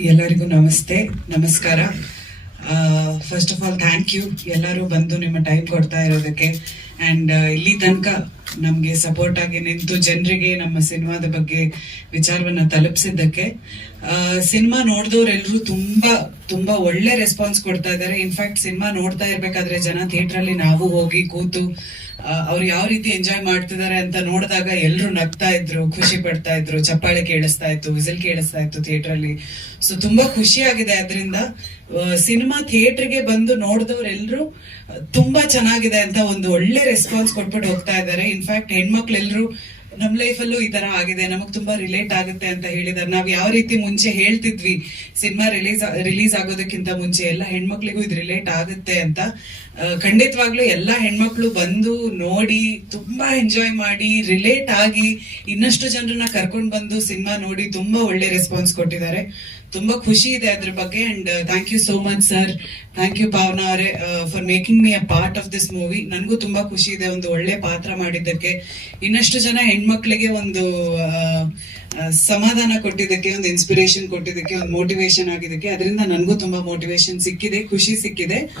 ಎಲ್ಲರಿಗೂ ನಮಸ್ತೆ, ನಮಸ್ಕಾರ. First of all thank you ಎಲ್ಲರೂ ಬಂದು ನಿಮ್ಮ ಟೈಮ್ ಕೊಡ್ತಾ ಇರೋದಕ್ಕೆ. ಅಂಡ್ ಇಲ್ಲಿ ತನಕ ನಮ್ಗೆ ಸಪೋರ್ಟ್ ಆಗಿ ನಿಂತು ಜನರಿಗೆ ನಮ್ಮ ಸಿನಿಮಾದ ಬಗ್ಗೆ ವಿಚಾರವನ್ನ ತಲುಪಿಸಿದ್ದಕ್ಕೆ. ಸಿನಿಮಾ ನೋಡಿದವರೆಲ್ಲರೂ ತುಂಬಾ ತುಂಬಾ ಒಳ್ಳೆ ರೆಸ್ಪಾನ್ಸ್ ಕೊಡ್ತಾ ಇದ್ದಾರೆ. ಇನ್ಫ್ಯಾಕ್ಟ್ ಸಿನಿಮಾ ನೋಡ್ತಾ ಇರ್ಬೇಕಾದ್ರೆ ಜನ ಥಿಯೇಟರ್ ಅಲ್ಲಿ ನಾವು ಹೋಗಿ ಕೂತು ಅವ್ರು ಯಾವ ರೀತಿ ಎಂಜಾಯ್ ಮಾಡ್ತಿದ್ದಾರೆ ಅಂತ ನೋಡಿದಾಗ ಎಲ್ಲರೂ ನಗ್ತಾ ಇದ್ರು, ಖುಷಿ ಪಡ್ತಾ ಇದ್ರು, ಚಪ್ಪಾಳೆ ಕೇಳಿಸ್ತಾ ಇತ್ತು, ವಿಸಿಲ್ ಕೇಳಿಸ್ತಾ ಇತ್ತು ಥಿಯೇಟರ್ ಅಲ್ಲಿ ಸೊ ತುಂಬಾ ಖುಷಿ ಆಗಿದೆ ಅದರಿಂದ ಸಿನಿಮಾ ಥಿಯೇಟರ್ಗೆ ಬಂದು ನೋಡಿದವ್ರೆಲ್ಲರೂ ತುಂಬಾ ಚೆನ್ನಾಗಿದೆ ಅಂತ ಒಂದು ಒಳ್ಳೆ ರೆಸ್ಪಾನ್ಸ್ ಕೊಟ್ಬಿಟ್ಟು ಹೋಗ್ತಾ ಇದ್ದಾರೆ. ಇನ್ಫ್ಯಾಕ್ಟ್ ಹೆಣ್ಮಕ್ಳೆಲ್ಲರೂ ನಮ್ ಲೈಫ್ ಅಲ್ಲೂ ಈ ತರ ಆಗಿದೆ. ನಮಗ್ ತುಂಬಾ ರಿಲೇಟ್ ಆಗುತ್ತೆ ಅಂತ ಹೇಳಿದಾರೆ ನಾವ್ ಯಾವ ರೀತಿ ಮುಂಚೆ ಹೇಳ್ತಿದ್ವಿ, ಸಿನಿಮಾ ರಿಲೀಸ್ ರಿಲೀಸ್ ಆಗೋದಕ್ಕಿಂತ ಮುಂಚೆ ಎಲ್ಲ ಹೆಣ್ಮಕ್ಳಿಗೂ ಇದು ರಿಲೇಟ್ ಆಗುತ್ತೆ ಅಂತ ಖಂಡಿತವಾಗ್ಲೂ ಎಲ್ಲಾ ಹೆಣ್ಮಕ್ಳು ಬಂದು ನೋಡಿ, ತುಂಬಾ ಎಂಜಾಯ್ ಮಾಡಿ ರಿಲೇಟ್ ಆಗಿ ಇನ್ನಷ್ಟು ಜನರನ್ನ ಕರ್ಕೊಂಡ್ ಬಂದು ಸಿನಿಮಾ ನೋಡಿ ತುಂಬಾ ಒಳ್ಳೆ ರೆಸ್ಪಾನ್ಸ್ ಕೊಟ್ಟಿದ್ದಾರೆ. ತುಂಬಾ ಖುಷಿ ಇದೆ ಅದ್ರ ಬಗ್ಗೆ and thank you so much sir thank you Bhavana ಅವರೇ for making me a part of this movie ನನಗೂ ತುಂಬಾ ಖುಷಿ ಇದೆ ಒಂದು ಒಳ್ಳೆ ಪಾತ್ರ ಮಾಡಿದ್ದಕ್ಕೆ. ಇನ್ನಷ್ಟು ಜನ ಹೆಣ್ಮಕ್ಳಿಗೆ ಒಂದು ಆ, ಆ, ಸಮಾಧಾನ ಕೊಟ್ಟಿದ್ದಕ್ಕೆ ಒಂದು ಇನ್ಸ್ಪಿರೇಷನ್ ಕೊಟ್ಟಿದ್ದಕ್ಕೆ ಒಂದು ಮೋಟಿವೇಶನ್ ಆಗಿದ್ದಕ್ಕೆ. ಅದರಿಂದ ನನಗೂ ತುಂಬಾ ಮೋಟಿವೇಶನ್ ಸಿಕ್ಕಿದೆ ಖುಷಿ ಸಿಕ್ಕಿದೆ.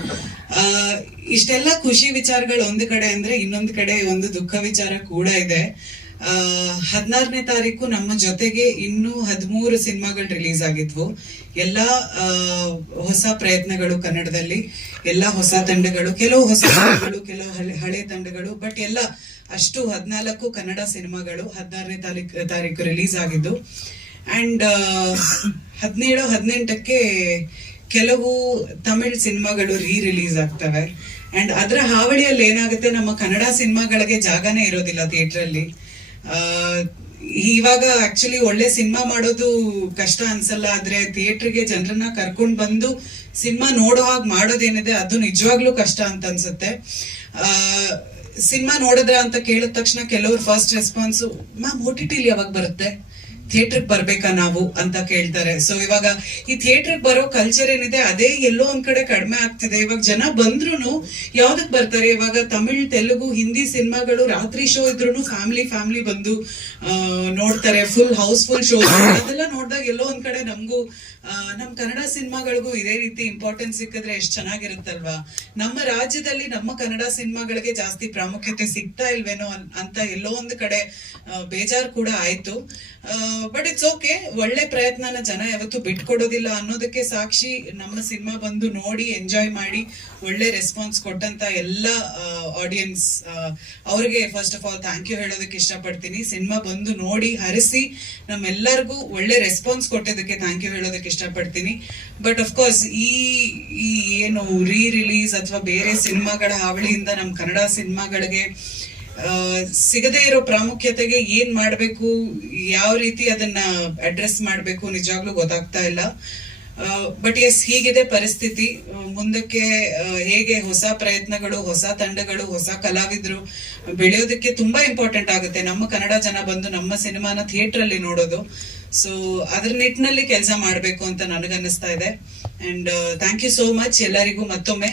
ಆ, ಇಷ್ಟೆಲ್ಲ ಖುಷಿ ವಿಚಾರಗಳು ಒಂದು ಕಡೆ ಅಂದ್ರೆ ಇನ್ನೊಂದು ಕಡೆ ಒಂದು ದುಃಖ ವಿಚಾರ ಕೂಡ ಇದೆ. ಹದಿನಾರನೇ ತಾರೀಕು ನಮ್ಮ ಜೊತೆಗೆ ಇನ್ನೂ ಹದಿಮೂರು ಸಿನಿಮಾಗಳು ರಿಲೀಸ್ ಆಗಿದ್ವು. ಎಲ್ಲ ಹೊಸ ಪ್ರಯತ್ನಗಳು ಕನ್ನಡದಲ್ಲಿ ಎಲ್ಲ ಹೊಸ ತಂಡಗಳು ಕೆಲವು ಹೊಸ ತಂಡಗಳು ಕೆಲವು ಹಳೆ ತಂಡಗಳು ಬಟ್ ಎಲ್ಲ ಅಷ್ಟು ಹದಿನಾಲ್ಕು ಕನ್ನಡ ಸಿನಿಮಾಗಳು ಹದಿನಾರನೇ ತಾರೀಕು ತಾರೀಕು ರಿಲೀಸ್ ಆಗಿದ್ದು. ಅಂಡ್ ಹದಿನೇಳು ಹದಿನೆಂಟಕ್ಕೆ ಕೆಲವು ತಮಿಳ್ ಸಿನಿಮಾಗಳು ರೀ ರಿಲೀಸ್ ಆಗ್ತವೆ. ಅಂಡ್ ಅದರ ಹಾವಳಿಯಲ್ಲಿ ಏನಾಗುತ್ತೆ ನಮ್ಮ ಕನ್ನಡ ಸಿನಿಮಾಗಳಿಗೆ ಜಾಗನೇ ಇರೋದಿಲ್ಲ ಥಿಯೇಟರ್ ಅಲ್ಲಿ. ಆ, ಇವಾಗ ಆಕ್ಚುಲಿ ಒಳ್ಳೆ ಸಿನಿಮಾ ಮಾಡೋದು ಕಷ್ಟ ಅನ್ಸಲ್ಲ, ಆದ್ರೆ ಥಿಯೇಟರ್ಗೆ ಜನರನ್ನ ಕರ್ಕೊಂಡ್ ಬಂದು ಸಿನಿಮಾ ನೋಡೋ ಹಾಗೆ ಮಾಡೋದೇನಿದೆ ಅದು ನಿಜವಾಗ್ಲೂ ಕಷ್ಟ ಅಂತ ಅನ್ಸುತ್ತೆ. ಆ, ಸಿನಿಮಾ ನೋಡಿದ್ರ ಅಂತ ಕೇಳಿದ ತಕ್ಷಣ ಕೆಲವರು first response ma'am O T ಟಿಲಿ ಯಾವಾಗ ಬರುತ್ತೆ? ಥಿಯೇಟರ್ ಬರ್ಬೇಕಾ ನಾವು ಅಂತ ಕೇಳ್ತಾರೆ. ಸೊ ಇವಾಗ ಈ ಥಿಯೇಟರ್ ಬರೋ ಕಲ್ಚರ್ ಏನಿದೆ, ಅದೇ ಎಲ್ಲೋ ಒಂದ್ ಕಡೆ ಕಡಿಮೆ ಆಗ್ತಿದೆ. ಇವಾಗ ಜನ ಬಂದ್ರು ಯಾವ್ದಕ್ ಬರ್ತಾರೆ? ಇವಾಗ ತಮಿಳ್, ತೆಲುಗು, ಹಿಂದಿ ಸಿನಿಮಾಗಳು ರಾತ್ರಿ ಶೋ ಇದ್ರು ಫ್ಯಾಮಿಲಿ ಫ್ಯಾಮಿಲಿ ಬಂದು ನೋಡ್ತಾರೆ. ಫುಲ್ ಹೌಸ್ ಫುಲ್ ಶೋ ಅದೆಲ್ಲ ನೋಡಿದಾಗ ಎಲ್ಲೋ ಒಂದ್ ಕಡೆ ನಮಗೂ ನಮ್ ಕನ್ನಡ ಸಿನಿಮಾಗಳಿಗೂ ಇದೇ ರೀತಿ ಇಂಪಾರ್ಟೆನ್ಸ್ ಸಿಕ್ಕಿದ್ರೆ ಎಷ್ಟ್ ಚೆನ್ನಾಗಿರುತ್ತಲ್ವಾ? ನಮ್ಮ ರಾಜ್ಯದಲ್ಲಿ ನಮ್ಮ ಕನ್ನಡ ಸಿನಿಮಾಗಳಿಗೆ ಜಾಸ್ತಿ ಪ್ರಾಮುಖ್ಯತೆ ಸಿಗ್ತಾ ಇಲ್ವೇನೋ ಅಂತ ಎಲ್ಲೋ ಒಂದ್ ಕಡೆ ಬೇಜಾರ್ ಕೂಡ ಆಯ್ತು. ಬಟ್ ಇಟ್ಸ್ ಓಕೆ ಒಳ್ಳೆ ಪ್ರಯತ್ನನ ಜನ ಯಾವತ್ತು ಬಿಟ್ಕೊಡೋದಿಲ್ಲ ಅನ್ನೋದಕ್ಕೆ ಸಾಕ್ಷಿ ನಮ್ಮ ಸಿನಿಮಾ ಬಂದು ನೋಡಿ ಎಂಜಾಯ್ ಮಾಡಿ, ಒಳ್ಳೆ ರೆಸ್ಪಾನ್ಸ್ ಕೊಟ್ಟಂತ ಎಲ್ಲ ಆಡಿಯನ್ಸ್ ಅವ್ರಿಗೆ first of all thank you ಹೇಳೋದಕ್ಕೆ ಇಷ್ಟಪಡ್ತೀನಿ. ಸಿನಿಮಾ ಬಂದು ನೋಡಿ, ಹರಿಸಿ, ನಮ್ಮೆಲ್ಲರಿಗೂ ಒಳ್ಳೆ ರೆಸ್ಪಾನ್ಸ್ ಕೊಟ್ಟಿದ್ದಕ್ಕೆ ಥ್ಯಾಂಕ್ ಯು ಹೇಳೋದಕ್ಕೆ ಇಷ್ಟಪಡ್ತೀನಿ. ಬಟ್ ಕೋರ್ಸ್ ಈ ಈ ಏನು ರೀ ರಿಲೀಸ್ ಅಥವಾ ಬೇರೆ ಸಿನಿಮಾಗಳ ಹಾವಳಿಯಿಂದ ನಮ್ಮ ಕನ್ನಡ ಸಿನಿಮಾಗಳಿಗೆ ಸಿಗದೇ ಇರೋ ಪ್ರಾಮುಖ್ಯತೆಗೆ ಏನ್ ಮಾಡಬೇಕು, ಯಾವ ರೀತಿ ಅದನ್ನ ಅಡ್ರೆಸ್ ಮಾಡಬೇಕು ನಿಜವಾಗ್ಲೂ ಗೊತ್ತಾಗ್ತಾ ಇಲ್ಲ. ಬಟ್ ಎಸ್ ಹೀಗಿದೆ ಪರಿಸ್ಥಿತಿ. ಮುಂದಕ್ಕೆ ಹೇಗೆ ಹೊಸ ಪ್ರಯತ್ನಗಳು, ಹೊಸ ತಂಡಗಳು, ಹೊಸ ಕಲಾವಿದರು ಬೆಳೆಯೋದಕ್ಕೆ ತುಂಬಾ ಇಂಪಾರ್ಟೆಂಟ್ ಆಗುತ್ತೆ. ನಮ್ಮ ಕನ್ನಡ ಜನ ಬಂದು ನಮ್ಮ ಸಿನಿಮಾನ ಥಿಯೇಟರ್ ಅಲ್ಲಿ ನೋಡೋದು. ಸೊ ಅದ್ರ ನಿಟ್ಟಿನಲ್ಲಿ ಕೆಲಸ ಮಾಡಬೇಕು ಅಂತ ನನಗನ್ನಿಸ್ತಾ ಇದೆ. And thank you so much ಎಲ್ಲರಿಗೂ ಮತ್ತೊಮ್ಮೆ.